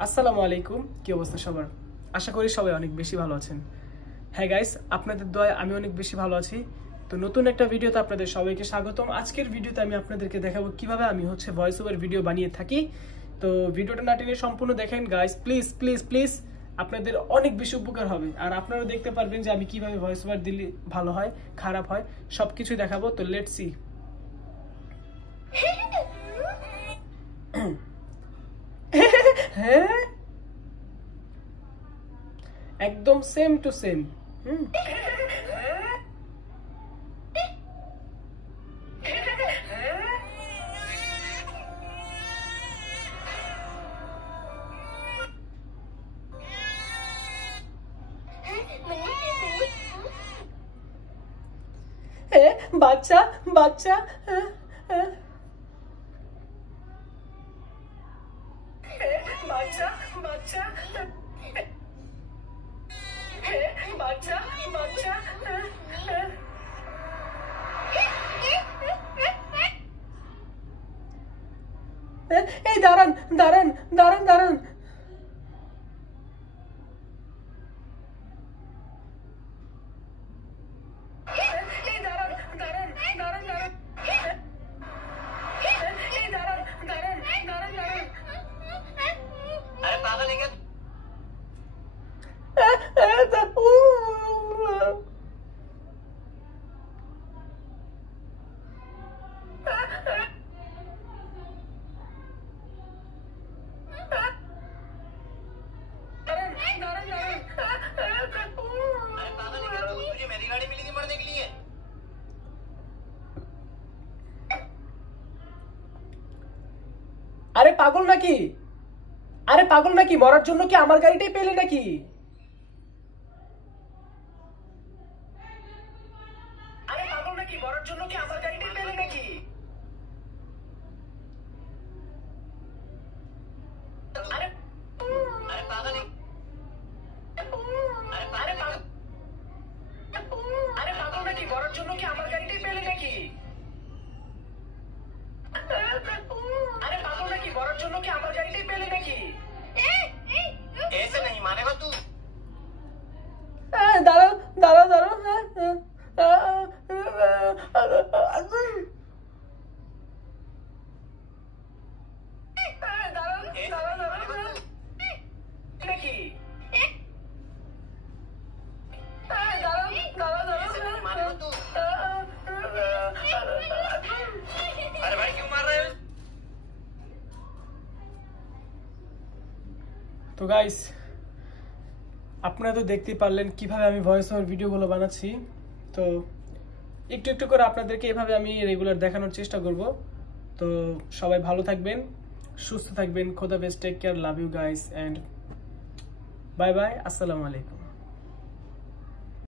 আসসালামু আলাইকুম, কি অবস্থা সবার? আশা করি সবাই অনেক বেশি ভালো আছেন। হ্যাঁ গাইস, আপনাদের দয়ায় আমি অনেক বেশি ভালো আছি। তো নতুন একটা ভিডিওতে আপনাদের সবাইকে স্বাগতম। আজকের ভিডিওতে আমি আপনাদেরকে দেখাবো কিভাবে আমি ভয়েস ওভার ভিডিও বানিয়ে থাকি। তো ভিডিওটা না টেনে সম্পূর্ণ দেখেন গাইস, প্লিজ প্লিজ প্লিজ, আপনাদের অনেক বেশি উপকার হবে। আর আপনারাও দেখতে পারবেন যে আমি কিভাবে ভয়েস ওভার দিলে ভালো হয়, খারাপ হয়, সবকিছু দেখাবো। তো লেটস সি। হ্যাঁ, একদম সেম টু সেম। বাচ্চা বাচ্চা, বাচ্চা বাচ্চা, বাচ্চা বাচ্চা। এই দাঁড়ান দাঁড়ান দাঁড়ান দাঁড়ান, আরে পাগল নাকি? আরে পাগল নাকি? মরার জন্য কি আমার গাড়িটাই পেলে নাকি? আরে পাগল নাকি? মরার জন্য কি আমার গাড়িটাই পেলে নাকি? আরে আরে পাগল, আরে পাগল, আরে পাগল নাকি? মরার জন্য কি আমার গাড়িটাই পেলে নাকি? अरे पागल नाকি? মরার জন্য কি আমার গাড়িটাই পেলে নাকি? ऐसे नहीं मानेगा तू। দাঁড়াও দাঁড়াও দাঁড়াও, নাকি? अरे भाई क्यों मार रहे हो? তো গাইস, আপনারা তো দেখতেই পারলেন কিভাবে আমি ভয়েস ওভার ভিডিওগুলো বানাচ্ছি। তো একটু একটু করে আপনাদেরকে এভাবে আমি রেগুলার দেখানোর চেষ্টা করব। তো সবাই ভালো থাকবেন, সুস্থ থাকবেন। খোদা হাফেজ, take care, love you guys and bye bye, আসসালামু আলাইকুম।